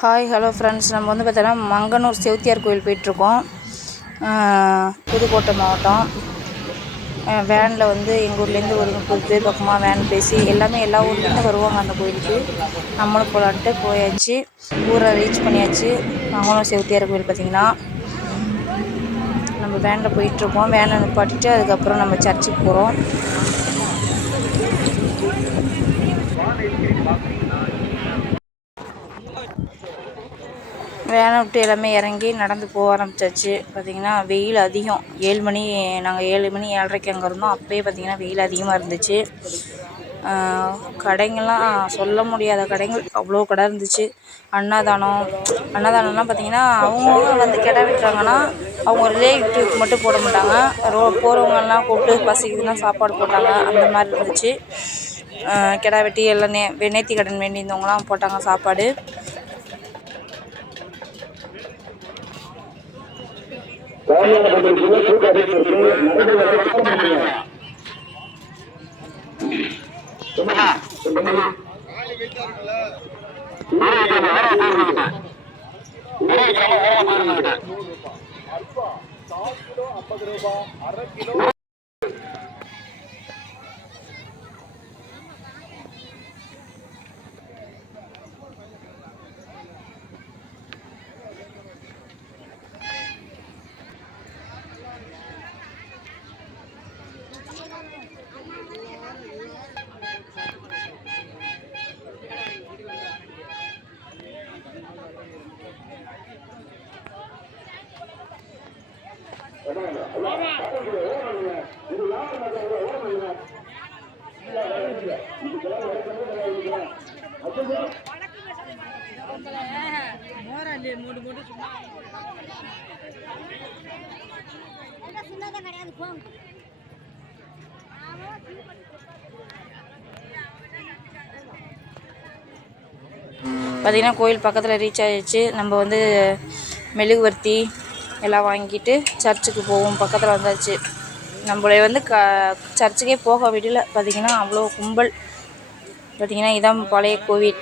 Hi hello friends, நம்ம வந்து பார்த்தோன்னா மங்கனூர் செவுத்தியார் கோயில் போயிட்டுருக்கோம். புதுக்கோட்டை மாவட்டம். வேனில் வந்து எங்கள் ஊர்லேருந்து ஒரு 30 பேர் பக்கமாக வேன் பேசி எல்லா ஊர்லேருந்து வருவாங்க அந்த கோயிலுக்கு. நம்மளும் போகலான்ட்டு போயாச்சு. ஊரை ரீச் பண்ணியாச்சு. மங்கனூர் செவுத்தியார் கோயில் பார்த்திங்கன்னா நம்ம வேனில் போயிட்டுருக்கோம். வேனை நிப்பாட்டிட்டு அதுக்கப்புறம் நம்ம சர்ச்சுக்கு போகிறோம். வேனை விட்டு எல்லாமே இறங்கி நடந்து போக ஆரம்பித்தாச்சு. பார்த்திங்கன்னா வெயில் அதிகம். 7 மணி, நாங்கள் 7 மணி 7:30க்கு அங்கே இருந்தோம். அப்போயே பார்த்திங்கன்னா வெயில் அதிகமாக இருந்துச்சு. கடைங்கள்லாம் சொல்ல முடியாத கடைகள், அவ்வளோ கடை இருந்துச்சு. அன்னதானம்லாம் பார்த்திங்கன்னா அவங்கவுங்க வந்து கிடா வெட்டுறாங்கன்னா அவங்க ரிலேட்டிவ்க்கு மட்டும் போட மாட்டாங்க. போகிறவங்கெல்லாம் கூப்பிட்டு பசிக்குதுன்னா சாப்பாடு போட்டாங்க. அந்த மாதிரி இருந்துச்சு. கிடா வெட்டி எல்லாம் நேர்த்தி கடன் வேண்டியிருந்தவங்களாம் போட்டாங்க சாப்பாடு. பார்த்திங்கன்னா கோயில் பக்கத்தில் ரீச் ஆகிடுச்சு. நம்ம வந்து மெழுகுவர்த்தி எல்லாம் வாங்கிட்டு சர்ச்சுக்கு போவோம். பக்கத்தில் வந்தாச்சு. நம்மளை வந்து சர்ச்சுக்கே போக விடல. பார்த்திங்கன்னா அவ்வளோ கும்பல். பார்த்திங்கன்னா இதான் பழைய கோவில்,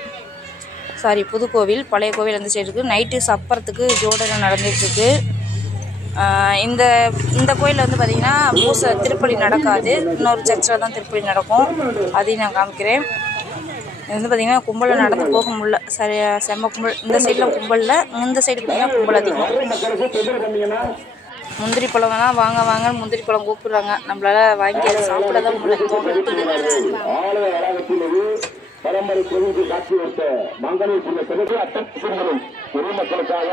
புதுக்கோவில். பழைய கோவில் அந்த சைடு இருக்குது. நைட்டு சப்பரத்துக்கு ஜோடனை நடந்துகிட்ருக்கு. இந்த கோயிலில் வந்து பார்த்திங்கன்னா திருப்பலி நடக்காது. இன்னொரு சர்ச்சில் தான் திருப்பலி நடக்கும். அதையும் நான் காமிக்கிறேன். இது வந்து பார்த்திங்கன்னா கும்பலில் நடந்து போக முடியல. செம்ம கும்பல். இந்த சைடில் கும்பலில், இந்த சைடு பார்த்திங்கன்னா கும்பல் அதிகம். முந்திரி பழம் வேணால் வாங்கன்னு முந்திரி பழம் கூப்பிடுறாங்க. நம்மளால வாங்கி அதை சாப்பிட தான் முடியல. பரம்பரை கோவிலுக்கு காட்சி வைத்த மங்கனூர் பொதுமக்களுக்காக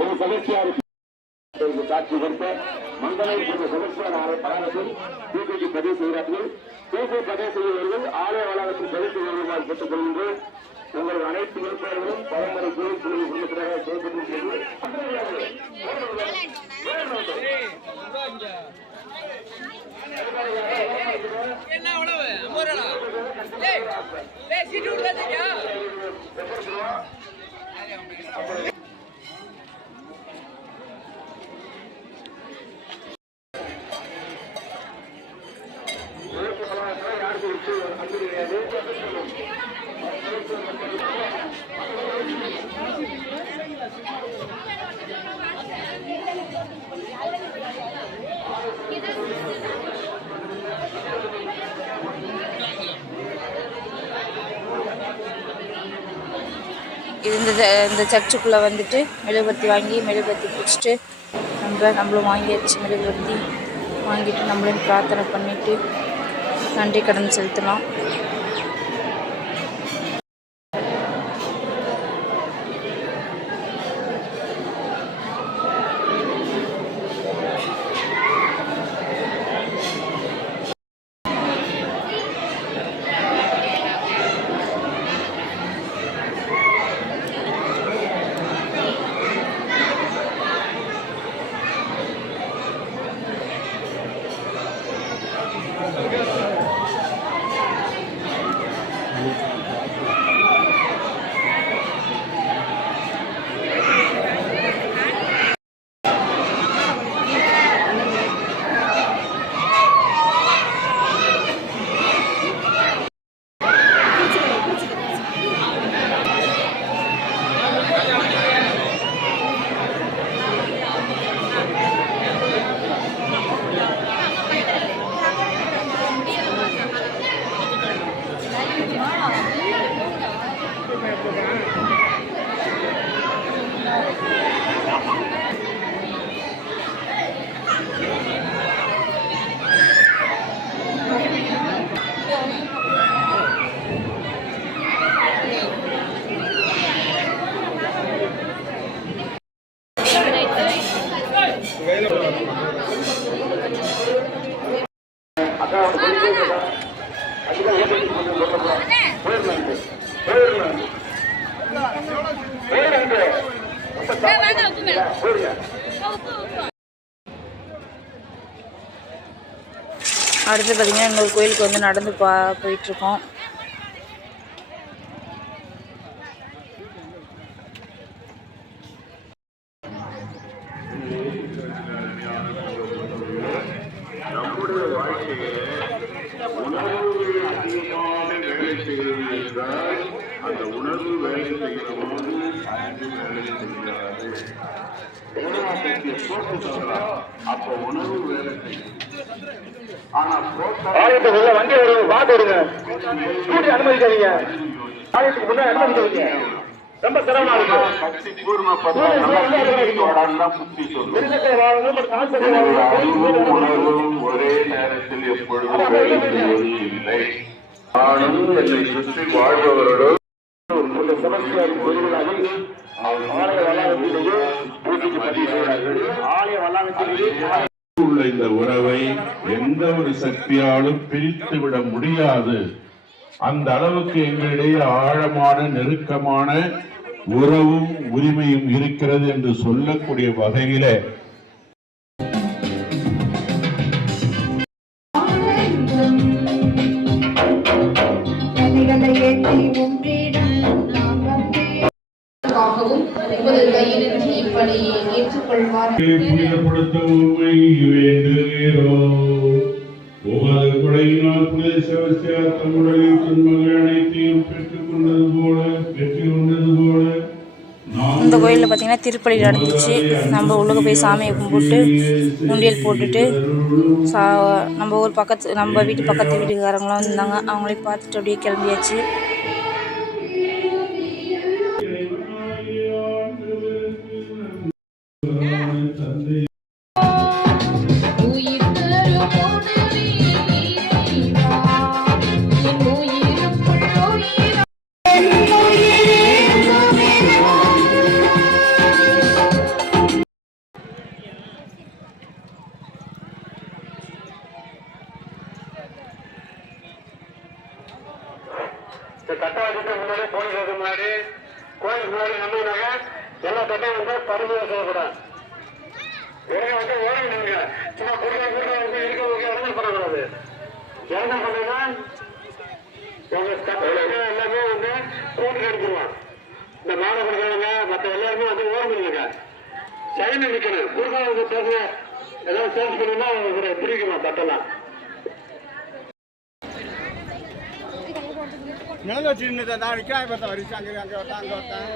ஒரு சதஸ்யாருக்கு காட்சி கொடுத்த மங்கனூர் சதஸ்யான பராமரிப்பில் தூக்கி பதிவு செய்கிறார்கள். தூக்கி பதிவு செய்தவர்கள் ஆலய வளாகத்தில் பதிவு செய்வதாக கேட்டுக் கொள்கின்றோம். உங்கள் அனைத்து விருப்பங்களும் பரம்பரை கோவில் குடும்பத்தினராக செயல்பட்டு இந்த சர்ச்சுக்குள்ளே வந்துட்டு மெழுகுவர்த்தி வாங்கி மெழுகுவர்த்தி பிடிச்சிட்டு நம்மளும் வாங்கியாச்சு. மெழுகுவர்த்தி வாங்கிட்டு நம்மளும் பிரார்த்தனை பண்ணிவிட்டு நன்றி கடன் செலுத்தலாம். அடுத்து பார்த்திங்கன்னா இன்னொரு கோயிலுக்கு வந்து நடந்து போயிட்டுருக்கோம். அந்த உணர்வு வேலை செய்கிறபோது அன்பு வேலை செய்கிறாரு. அப்போ உணர்வு வேலை செய்யும். ஆனா ஆலயத்துக்குள்ள வண்டி வருங்க, பாத்து வருங்க, ஸ்கூட்டி அனுமதிக்காதீங்க. ஆலயத்துக்கு முன்னாடி அனுமதிக்காதீங்க. ரொம்ப சிரமமா இருக்கு. சக்தி பூர்ண புத்தி சொல்லும். உணர்வும் ஒரே நேரத்தில் எப்பொழுதும் வேலை செய்வது இல்லை. நானும் என்னை சுற்றி வாழ்பவர்களோ உள்ள இந்த உறவை எந்த ஒரு சக்தியாலும் பிரித்து விட முடியாது. அந்த அளவுக்கு எங்களிடையே ஆழமான நெருக்கமான உறவும் உரிமையும் இருக்கிறது என்று சொல்லக்கூடிய வகையில புனிதப்படுத்த உண்மை வேண்டுகிறோம். உமது கொடையினால் புனித செபஸ்தியார் தம்முடைய துன்பங்கள் அனைத்தையும் பெற்றுக் கொண்டது போல இந்த கோயிலில் பார்த்தீங்கன்னா திருப்பலி நடந்துச்சு. நம்ம உள்ளுக்கு போய் சாமியை கும்பிட்டு உண்டியல் போட்டுட்டு நம்ம வீட்டு பக்கத்து வீட்டுக்காரங்களாம் வந்தாங்க. அவங்களையும் பார்த்துட்டு அப்படியே கிளம்பியாச்சு. கட்டாயத்துக்கு முன்னாடி போனதுக்கு முன்னாடி கோயிலுக்கு முன்னாடி நம்பினாங்க எல்லா கட்டையும் வந்து பரிசோதனை செய்யக்கூடாது. உடனே வந்து ஓரங்க சும்மா குடுக்க இருக்க இறங்கல் பண்ணக்கூடாது. இறங்கல் பண்ணீங்கன்னா உங்க கட்டையில எல்லாமே வந்து கூட்டுக்கு எடுத்துருவான். இந்த மாலை கொடுக்காதவங்க மற்ற எல்லாருமே வந்து ஓரம் பண்ணிருங்க. சைன நிக்கணும். குடுக்க பேச ஏதாவது சேல்ஸ் பண்ணீங்கன்னா பிரிக்கணும் கட்டெல்லாம். நிலங்க சின்னதை தான் விற்காய் பார்த்தா வரிசை அங்கே அங்கே வரட்டா அங்கே வரட்டேன்.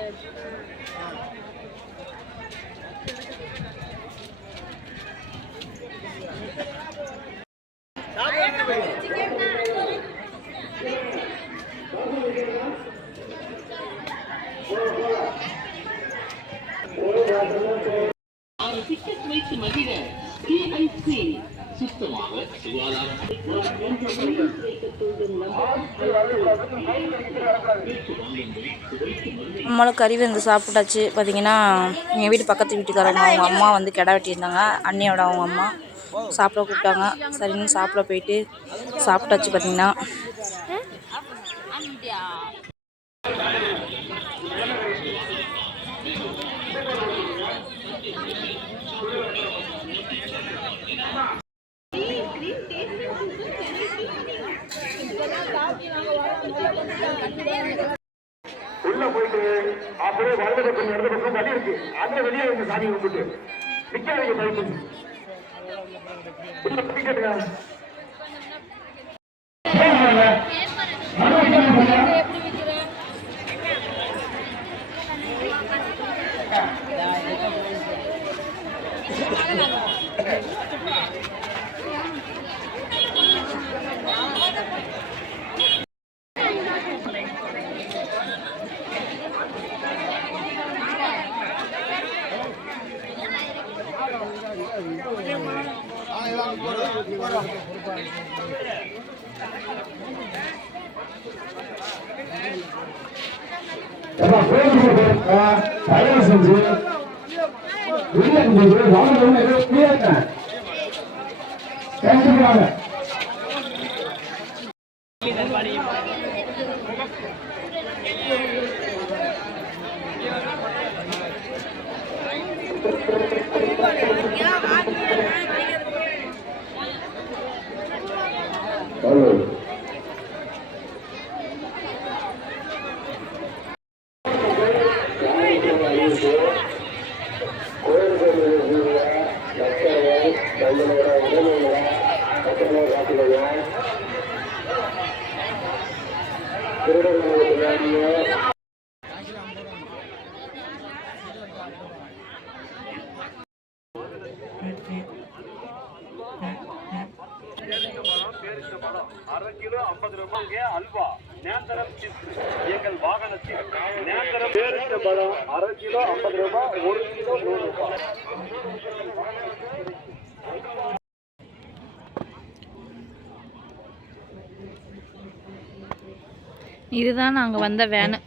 நம்மளும் கறி வந்து சாப்பிட்டாச்சு. பார்த்தீங்கன்னா எங்கள் வீட்டு பக்கத்து வீட்டுக்காரங்க அவங்க அம்மா வந்து கிடா வெட்டியிருந்தாங்க. அண்ணியோட அவங்க அம்மா சாப்பிட கூப்பிட்டாங்க. சரின்னு சாப்பிட போயிட்டு சாப்பிட்டாச்சு. பார்த்தீங்கன்னா உள்ள போயிட்டு அப்படியே வலது பக்கம் இடது பக்கம் வழி இருக்கு. அந்த வெளியே இருந்து சாமி கும்பிட்டு நிக்காதீங்க. தயவு செஞ்சு அரை கிலோ 50 ரூபாய்க்கு அல்வா நேந்திரம் சிப்ஸ் எங்கள் வாகனத்தில் நேந்திரம் பேரிச்ச பழம் அரை கிலோ 50 ரூபாய் 1 கிலோ 100 ரூபாய். இதுதான் நாங்கள் வந்த வேனு.